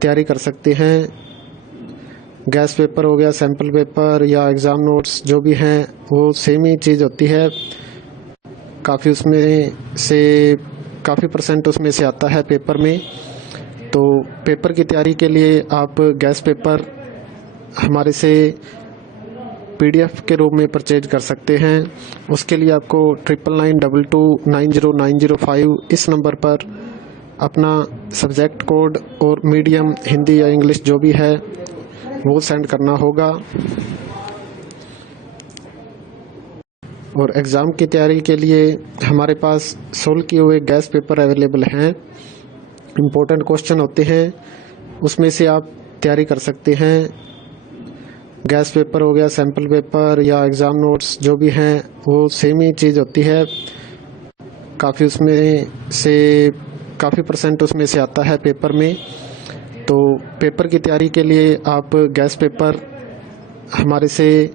तैयारी कर सकते हैं। गैस पेपर हो गया, सैम्पल पेपर या एग्ज़ाम नोट्स जो भी हैं वो सेम ही चीज़ होती है। काफ़ी उसमें से काफ़ी परसेंट उसमें से आता है पेपर में। तो पेपर की तैयारी के लिए आप गैस पेपर हमारे से PDF के रूप में परचेज कर सकते हैं। उसके लिए आपको 9992290905 इस नंबर पर अपना सब्जेक्ट कोड और मीडियम हिंदी या इंग्लिश जो भी है वो सेंड करना होगा। और एग्ज़ाम की तैयारी के लिए हमारे पास सोल्व किए हुए गैस पेपर अवेलेबल हैं। इम्पोर्टेंट क्वेश्चन होते हैं, उसमें से आप तैयारी कर सकते हैं। गैस पेपर हो गया, सैम्पल पेपर या एग्ज़ाम नोट्स जो भी हैं वो सेम ही चीज़ होती है। काफ़ी उसमें से काफ़ी परसेंट उसमें से आता है पेपर में। तो पेपर की तैयारी के लिए आप गैस पेपर हमारे से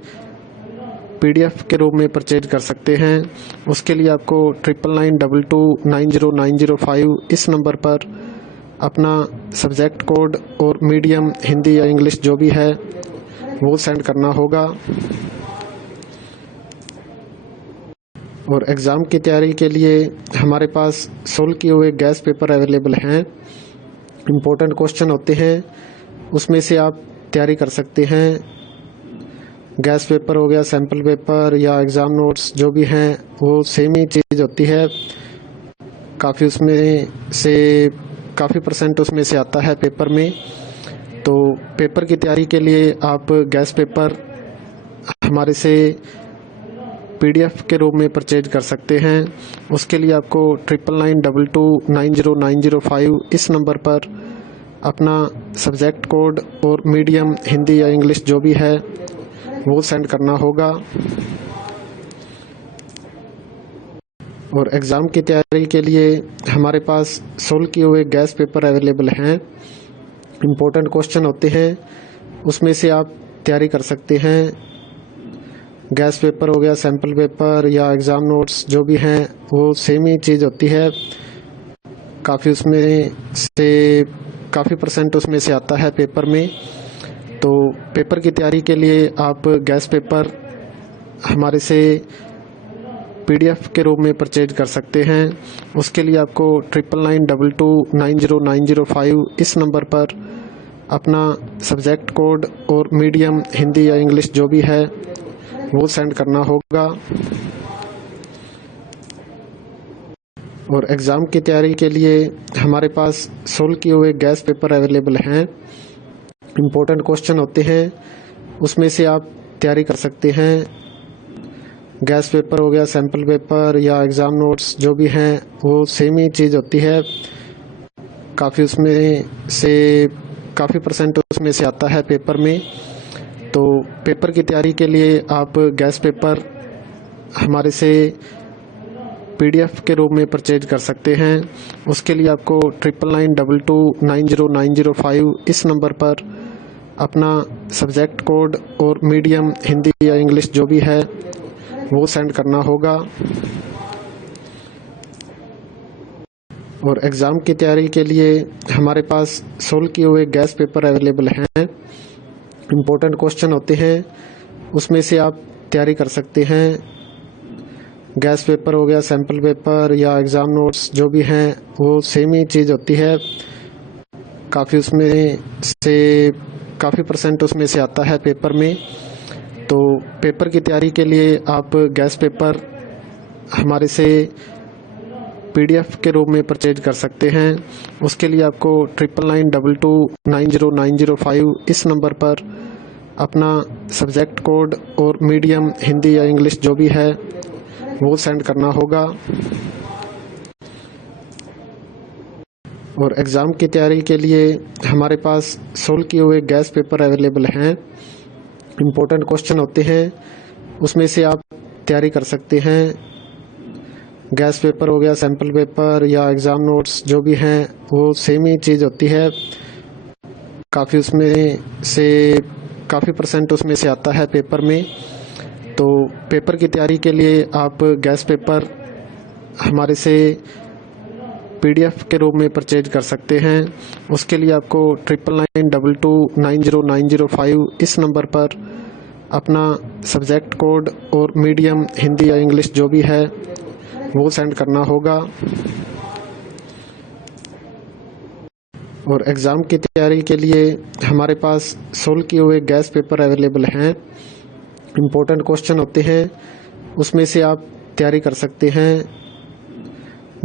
PDF के रूप में परचेज कर सकते हैं। उसके लिए आपको 9992290905 इस नंबर पर अपना सब्जेक्ट कोड और मीडियम हिंदी या इंग्लिश जो भी है वो सेंड करना होगा। और एग्ज़ाम की तैयारी के लिए हमारे पास सोल्व किए हुए गैस पेपर अवेलेबल हैं। इम्पोर्टेंट क्वेश्चन होते हैं, उसमें से आप तैयारी कर सकते हैं। गैस पेपर हो गया, सैम्पल पेपर या एग्ज़ाम नोट्स जो भी हैं वो सेम ही चीज़ होती है। काफ़ी उसमें से काफ़ी परसेंट उसमें से आता है पेपर में। तो पेपर की तैयारी के लिए आप गैस पेपर हमारे से PDF के रूप में परचेज कर सकते हैं। उसके लिए आपको 9992290905 इस नंबर पर अपना सब्जेक्ट कोड और मीडियम हिंदी या इंग्लिश जो भी है वो सेंड करना होगा। और एग्ज़ाम की तैयारी के लिए हमारे पास सोल्व किए हुए गैस पेपर अवेलेबल हैं। इम्पोर्टेंट क्वेश्चन होते हैं, उसमें से आप तैयारी कर सकते हैं। गैस पेपर हो गया, सैम्पल पेपर या एग्ज़ाम नोट्स जो भी हैं वो सेम ही चीज़ होती है। काफ़ी उसमें से काफ़ी परसेंट उसमें से आता है पेपर में। तो पेपर की तैयारी के लिए आप गैस पेपर हमारे से PDF के रूप में परचेज कर सकते हैं। उसके लिए आपको 9992290905 इस नंबर पर अपना सब्जेक्ट कोड और मीडियम हिंदी या इंग्लिश जो भी है वो सेंड करना होगा। और एग्ज़ाम की तैयारी के लिए हमारे पास सोल्व किए हुए गैस पेपर अवेलेबल हैं। इम्पोर्टेंट क्वेश्चन होते हैं, उसमें से आप तैयारी कर सकते हैं। गैस पेपर हो गया, सैम्पल पेपर या एग्ज़ाम नोट्स जो भी हैं वो सेम ही चीज़ होती है। काफ़ी उसमें से काफ़ी परसेंट उसमें से आता है पेपर में। तो पेपर की तैयारी के लिए आप गैस पेपर हमारे से PDF के रूप में परचेज कर सकते हैं। उसके लिए आपको 9992290905 इस नंबर पर अपना सब्जेक्ट कोड और मीडियम हिंदी या इंग्लिश जो भी है वो सेंड करना होगा। और एग्ज़ाम की तैयारी के लिए हमारे पास सोल्व किए हुए गैस पेपर अवेलेबल हैं। इम्पोर्टेंट क्वेश्चन होते हैं, उसमें से आप तैयारी कर सकते हैं। गैस पेपर हो गया, सैम्पल पेपर या एग्ज़ाम नोट्स जो भी हैं वो सेम ही चीज़ होती है। काफ़ी उसमें से काफ़ी परसेंट उसमें से आता है पेपर में। तो पेपर की तैयारी के लिए आप गैस पेपर हमारे से PDF के रूप में परचेज कर सकते हैं। उसके लिए आपको 9992290905 इस नंबर पर अपना सब्जेक्ट कोड और मीडियम हिंदी या इंग्लिश जो भी है वो सेंड करना होगा। और एग्ज़ाम की तैयारी के लिए हमारे पास सोल्व किए हुए गैस पेपर अवेलेबल हैं। इम्पोर्टेंट क्वेश्चन होते हैं, उसमें से आप तैयारी कर सकते हैं। गैस पेपर हो गया, सैम्पल पेपर या एग्ज़ाम नोट्स जो भी हैं वो सेम ही चीज़ होती है। काफ़ी उसमें से काफ़ी परसेंट उसमें से आता है पेपर में। तो पेपर की तैयारी के लिए आप गैस पेपर हमारे से PDF के रूप में परचेज कर सकते हैं। उसके लिए आपको 9992290905 इस नंबर पर अपना सब्जेक्ट कोड और मीडियम हिंदी या इंग्लिश जो भी है वो सेंड करना होगा। और एग्ज़ाम की तैयारी के लिए हमारे पास सोल्व किए हुए गैस पेपर अवेलेबल हैं। इम्पोर्टेंट क्वेश्चन होते हैं, उसमें से आप तैयारी कर सकते हैं।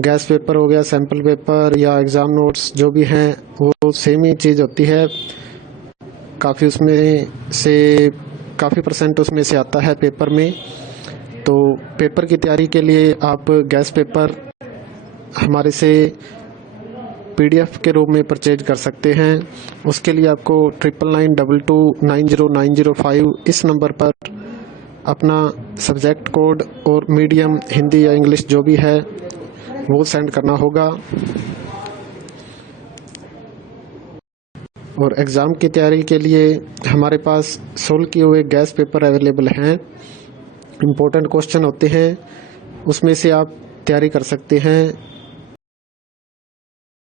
गैस पेपर हो गया, सैम्पल पेपर या एग्ज़ाम नोट्स जो भी हैं वो सेम ही चीज़ होती है। काफ़ी परसेंट उसमें से आता है पेपर में। तो पेपर की तैयारी के लिए आप गैस पेपर हमारे से PDF के रूप में परचेज कर सकते हैं। उसके लिए आपको 9992290905 इस नंबर पर अपना सब्जेक्ट कोड और मीडियम हिंदी या इंग्लिश जो भी है वो सेंड करना होगा। और एग्ज़ाम की तैयारी के लिए हमारे पास सोल्व किए हुए गैस पेपर अवेलेबल हैं। इम्पोर्टेंट क्वेश्चन होते हैं, उसमें से आप तैयारी कर सकते हैं।